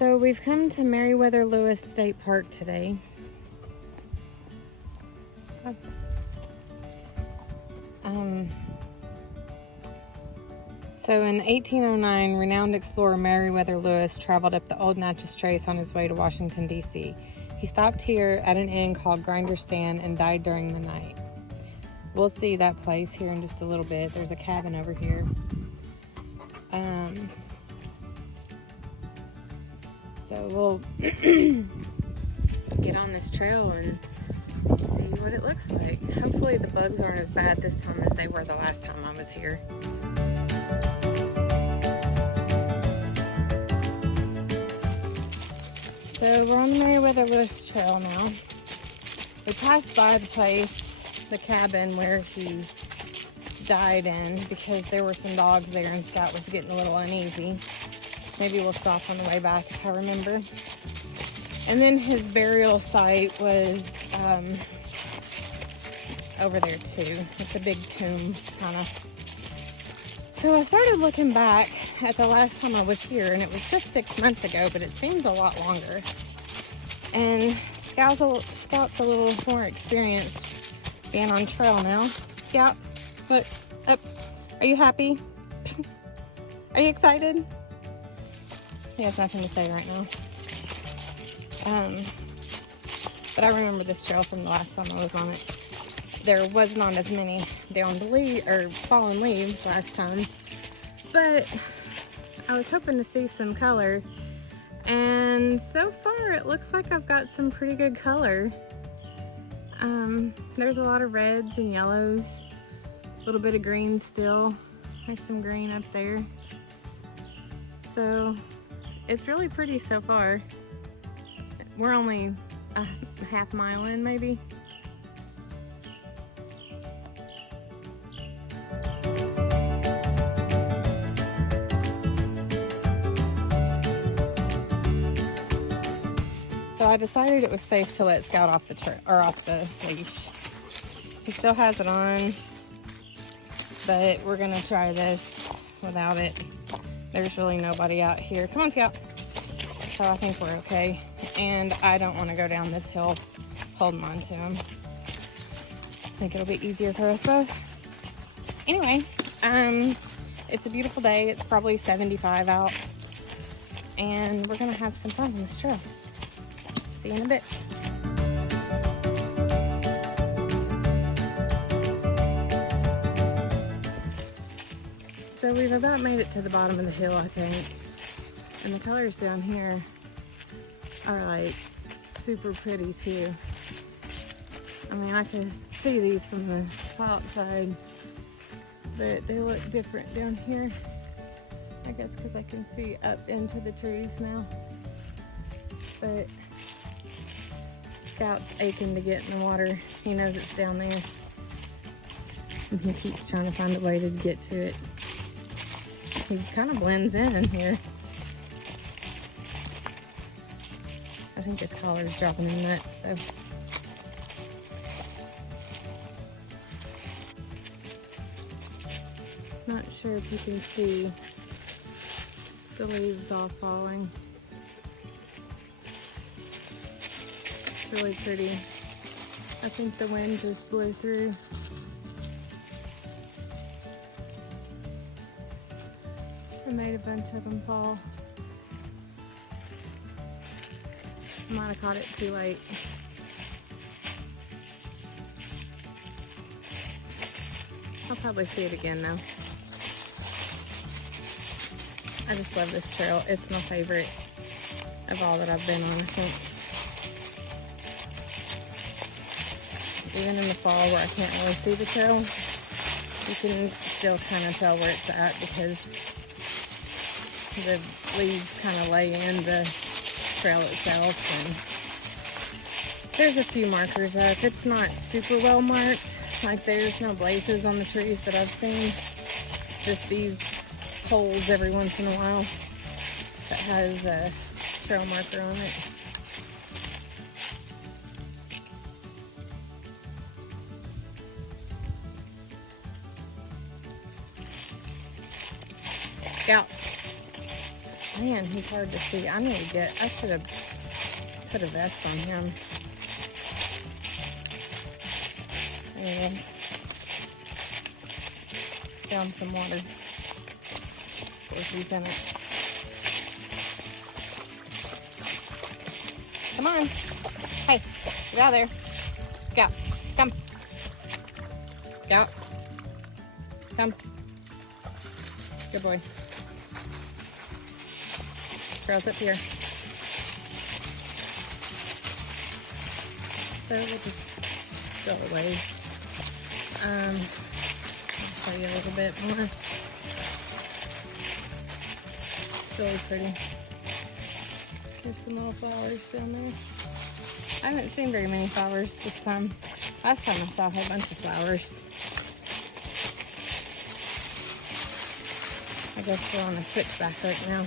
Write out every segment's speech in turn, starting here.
So we've come to Meriwether Lewis State Park today. So in 1809, renowned explorer Meriwether Lewis traveled up the old Natchez Trace on his way to Washington, D.C. He stopped here at an inn called Grinder's Stand and died during the night. We'll see that place here in just a little bit. There's a cabin over here. So we'll get on this trail and see what it looks like. Hopefully the bugs aren't as bad this time as they were the last time I was here. So we're on the Meriwether Lewis Trail now. We passed by the place, the cabin where he died in, because there were some dogs there and Scout was getting a little uneasy. Maybe we'll stop on the way back if I remember. And then his burial site was over there too. It's a big tomb, kind of. So I started looking back at the last time I was here, and it was just 6 months ago, but it seems a lot longer. And Scout's a little more experienced being on trail now. Scout, look, up. Are you happy? Are you excited? He has nothing to say right now. But I remember this trail from the last time I was on it. There was not as many fallen leaves last time, but I was hoping to see some color, and so far it looks like I've got some pretty good color. There's a lot of reds and yellows, a little bit of green still. There's some green up there. So it's really pretty so far. We're only a half mile in, maybe. So I decided it was safe to let Scout off the leash. He still has it on, but we're gonna try this without it. There's really nobody out here. Come on, Scout. So I think we're okay. And I don't want to go down this hill holding on to him. I think it'll be easier for us both. Anyway, it's a beautiful day. It's probably 75 out. And we're gonna have some fun on this trail. See you in a bit. So we've about made it to the bottom of the hill, I think. And the colors down here are like super pretty too. I mean, I can see these from the outside, but they look different down here. I guess because I can see up into the trees now. But Scout's aching to get in the water. He knows it's down there. And he keeps trying to find a way to get to it. He kind of blends in here. I think his collar's dropping him nuts, so. Not sure if you can see the leaves all falling. It's really pretty. I think the wind just blew through. I made a bunch of them fall. Might have caught it too late. I'll probably see it again though. I just love this trail. It's my favorite of all that I've been on, I think. Even in the fall where I can't really see the trail, you can still kind of tell where it's at because the leaves kind of lay in the trail itself. And there's a few markers up. It's not super well marked. Like there's no blazes on the trees that I've seen. Just these holes every once in a while that has a trail marker on it. Scout. Man, he's hard to see. I should have put a vest on him. Anyway, down some water. Of course, he's in it. Come on. Hey, get out of there. Scout, come. Scout. Come. Good boy. Trail's up here. So we'll just go away. I'll show you a little bit more. It's really pretty. There's some little flowers down there. I haven't seen very many flowers this time. Last time I saw a whole bunch of flowers. I guess we're on a switchback right now.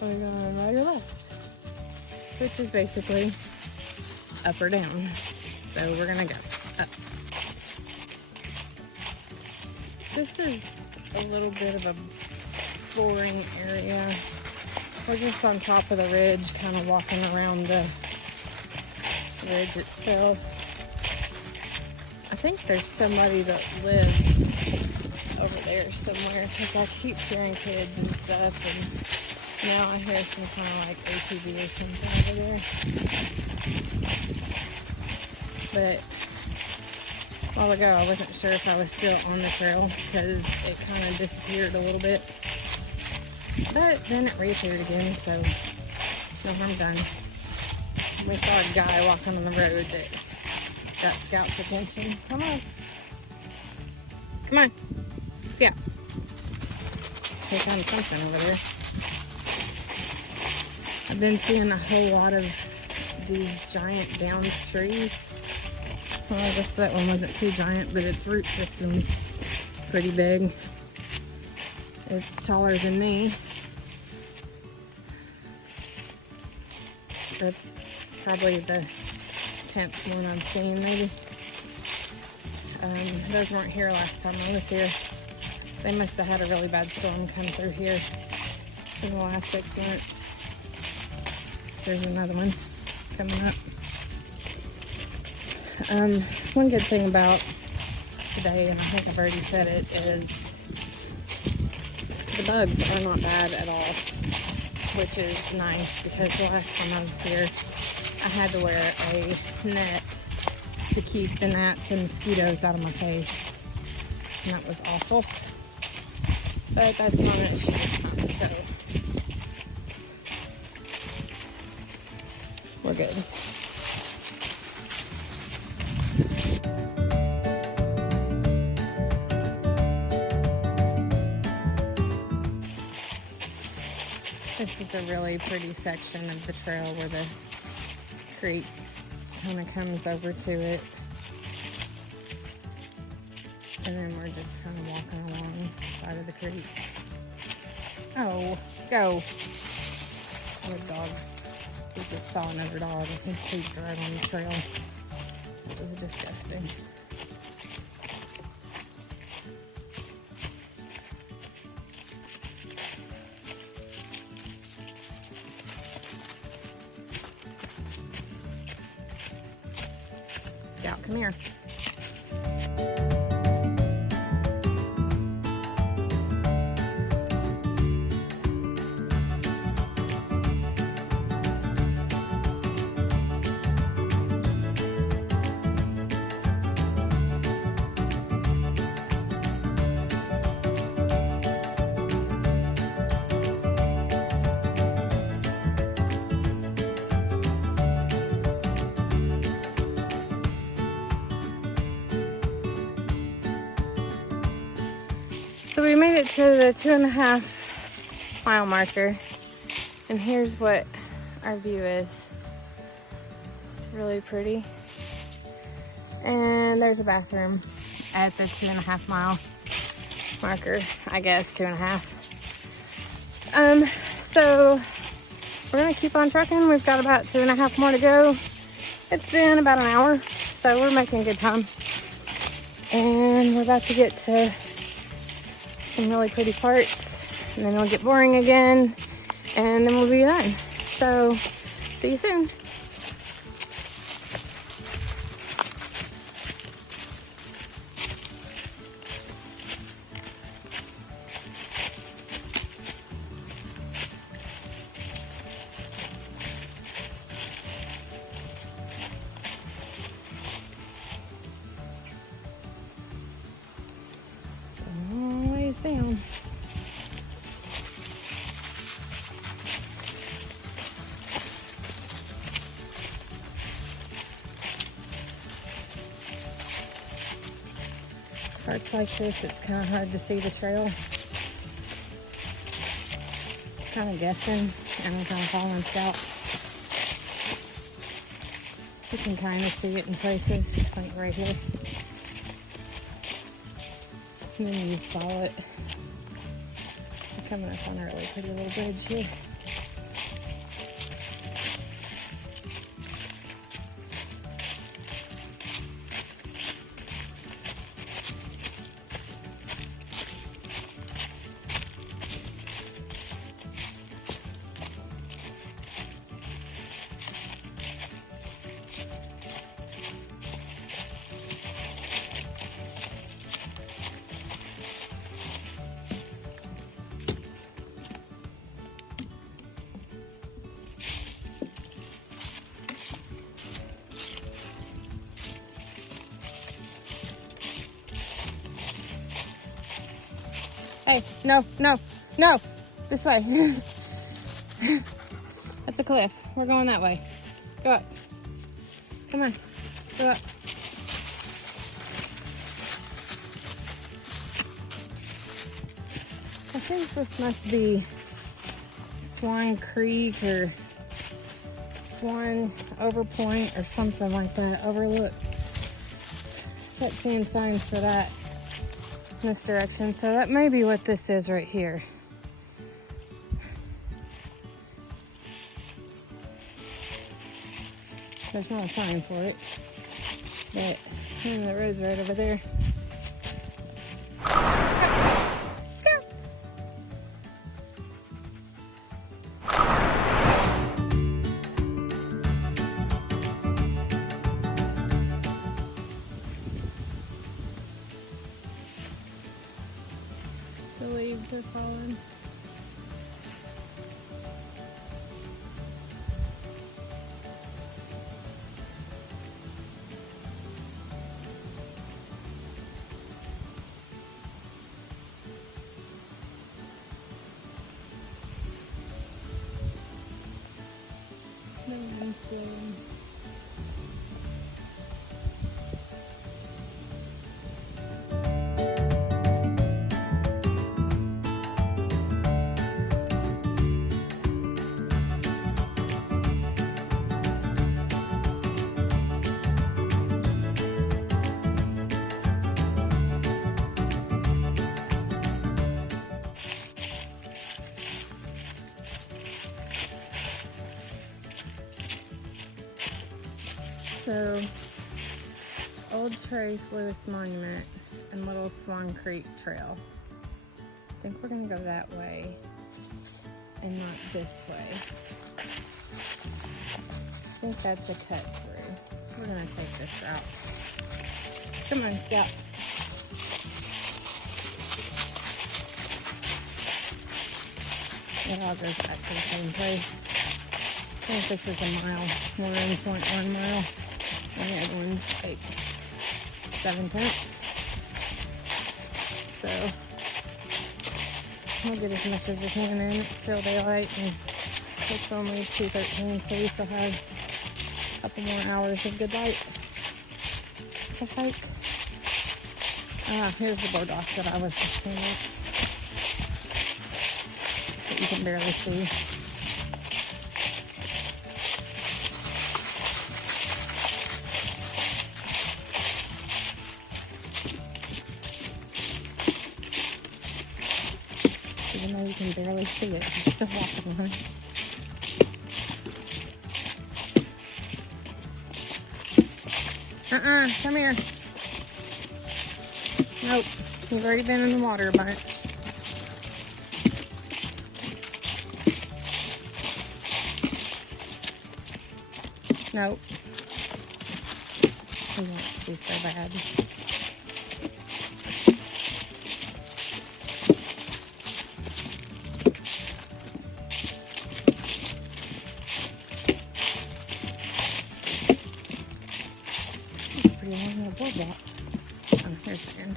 We're going right or left, which is basically up or down. So we're gonna go up. This is a little bit of a boring area. We're just on top of the ridge, kind of walking around the ridge itself. I think there's somebody that lives over there somewhere, because I keep hearing kids and stuff, and now I hear some kind of like ATV or something over there. But a while ago I wasn't sure if I was still on the trail because it kind of disappeared a little bit. But then it reappeared again, so no harm done. We saw a guy walking on the road that got Scout's attention. Come on. Come on. Yeah. He found something over there. I've been seeing a whole lot of these giant downed trees. Well, I guess that one wasn't too giant, but its root system's pretty big. It's taller than me. That's probably the 10th one I've seen, maybe. Those weren't here last time I was here. They must have had a really bad storm come through here in the last 6 months. There's another one coming up. One good thing about today, and I think I've already said it, is the bugs are not bad at all, which is nice, because the last time I was here, I had to wear a net to keep the gnats and mosquitoes out of my face, and that was awful. But that's not an issue this time, so we're good. This is a really pretty section of the trail where the creek kind of comes over to it. And then we're just kind of walking along the side of the creek. Oh, go. Good dog. We just saw another dog. He pooped right on the trail. It was disgusting. Scout, come here. So we made it to the 2.5 mile marker, and here's what our view is. It's really pretty. And there's a bathroom at the 2.5 mile marker, I guess 2.5. So we're gonna keep on trucking. We've got about 2.5 more to go. It's been about an hour, so we're making good time. And we're about to get to some really pretty parts, and then it'll get boring again, and then we'll be done. So, see you soon. Long ways down. Parts like this, it's kind of hard to see the trail. Kind of guessing, and I'm kind of following Scout. You can kind of see it in places, like right here. And then you just follow it. I'm coming up on a really pretty little bridge here. Hey, no, no, no, this way. That's a cliff. We're going that way. Go up. Come on, go up. I think this must be Swan Creek or Swan Overpoint or something like that. Overlook. Kept seeing signs for that in this direction, so that may be what this is right here. There's not a sign for it, but the road's right over there. The leaves are falling. No one's blowing. So, Old Trace Lewis Monument and Little Swan Creek Trail. I think we're gonna go that way and not this way. I think that's a cut through. We're gonna take this route. Come on, Scout. It all goes back to the same place. I think this is a mile, 1.1 mile. And the other one's like 7/10. So we'll get as much as we can in. It's still daylight and it's only 2:13, so we still have a couple more hours of good light to hike. Here's the burdock that I was just seeing that you can barely see. Even though you can barely see it, you're still walking on it. Come here. Nope, you've already been in the water a bunch. Nope. He wants to so bad. It's pretty long little boardwalk. Oh, here's the end.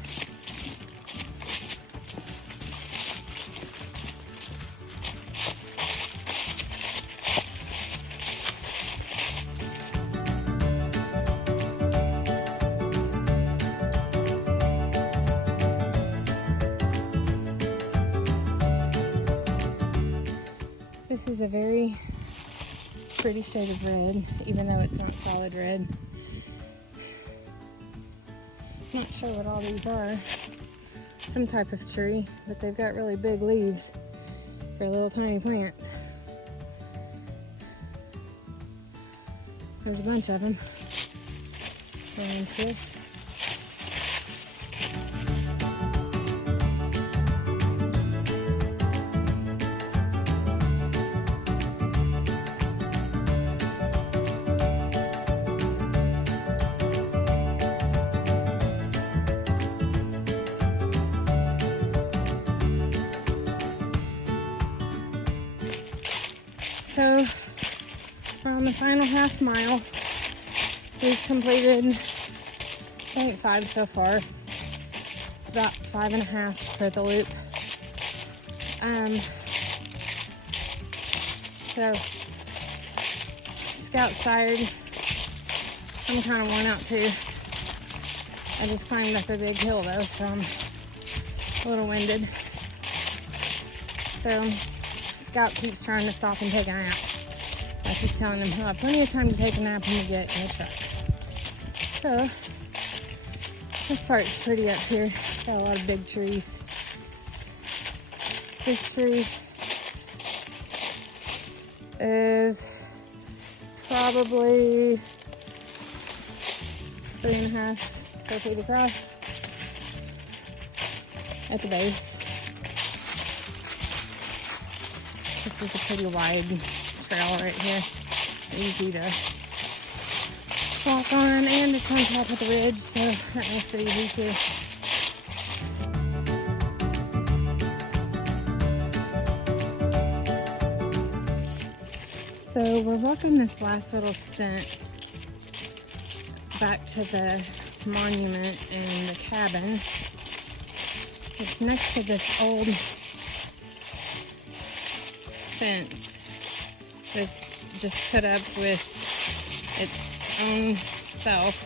This is a very pretty shade of red, even though it's not solid red. Not sure what all these are. Some type of tree, but they've got really big leaves for little tiny plants. There's a bunch of them. Going through. So, we're on the final half mile. We've completed, I think, 5 so far. About 5.5 for the loop. So, Scout's tired. I'm kind of worn out too. I just climbed up a big hill though, so I'm a little winded. So, Scout keeps trying to stop and take a nap. I keep telling him he'll have plenty of time to take a nap when we get in the truck. So, this part's pretty up here. Got a lot of big trees. This tree is probably 3.5 to 4 feet across at the base. This is a pretty wide trail right here. Easy to walk on, and it's on top of the ridge, so that makes it easy too. So we're walking this last little stint back to the monument and the cabin. It's next to this old fence that's just put up with its own self.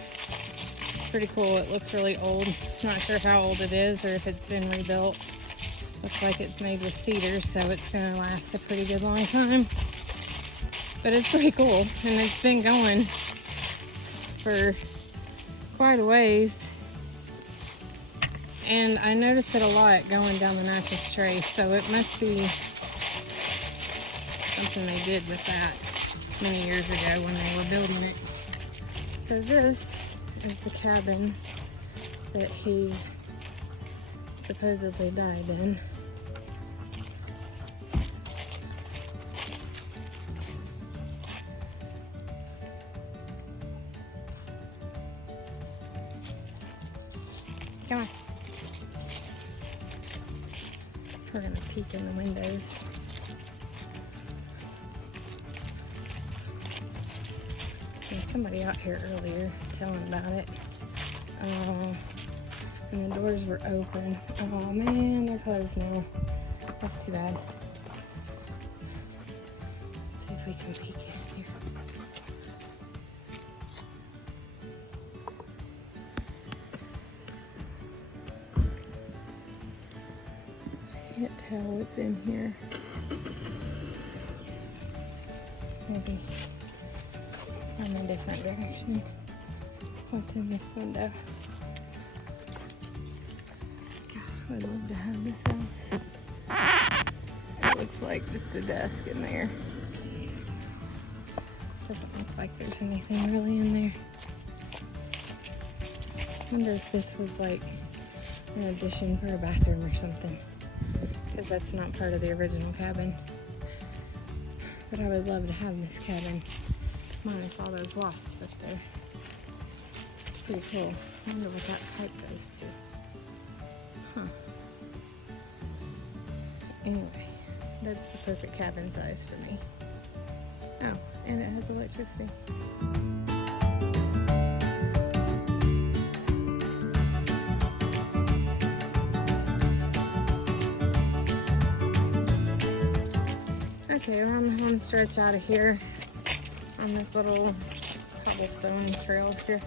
It's pretty cool. It looks really old. Not sure how old it is or if it's been rebuilt. Looks like it's made with cedar, so it's going to last a pretty good long time. But it's pretty cool, and it's been going for quite a ways. And I noticed it a lot going down the Natchez Trace, so it must be something they did with that many years ago when they were building it. So this is the cabin that he supposedly died in. Come on. We're gonna peek in the windows. There's somebody out here earlier telling about it. And the doors were open. Oh man, they're closed now. That's too bad. Let's see if we can peek in here. Can't tell what's in here. Maybe I'm in a different direction. What's in this window? God, I would love to have this house. It looks like just a desk in there. Doesn't look like there's anything really in there. I wonder if this was like an addition for a bathroom or something. Because that's not part of the original cabin. But I would love to have this cabin when I saw those wasps up there. It's pretty cool. I wonder what that pipe goes to. Huh. Anyway, that's the perfect cabin size for me. Oh, and it has electricity. Okay, we're on the home stretch out of here on this little cobblestone trail here.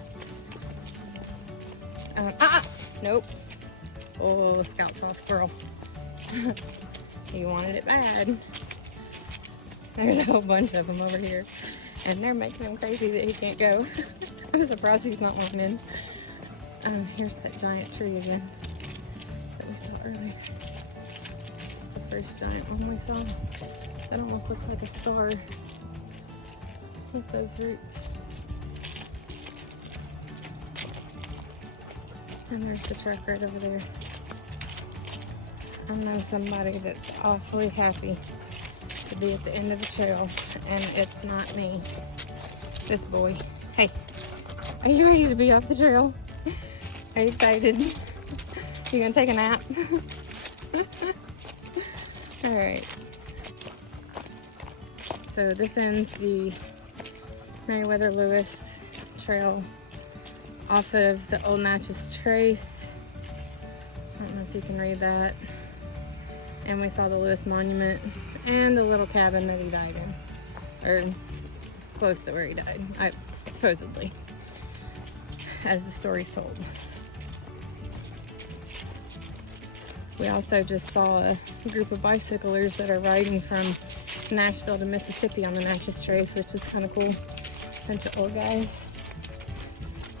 Nope. Oh, Scout saw a squirrel. He wanted it bad. There's a whole bunch of them over here, and they're making him crazy that he can't go. I'm surprised he's not wanting in. Here's that giant tree again that we saw earlier. The first giant one we saw. That almost looks like a star with those roots. And there's the truck right over there. I know somebody that's awfully happy to be at the end of the trail, and it's not me. This boy. Hey, are you ready to be off the trail? Are you excited? You gonna take a nap? All right. So this ends the Meriwether Lewis trail off of the Old Natchez Trace. I don't know if you can read that. And we saw the Lewis Monument and the little cabin that he died in. Or close to where he died, supposedly, as the story's told. We also just saw a group of bicyclers that are riding from Nashville to Mississippi on the Natchez Trace, which is kind of cool. Bunch of old guys.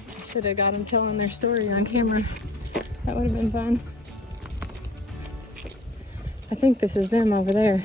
I should have got them telling their story on camera. That would have been fun. I think this is them over there.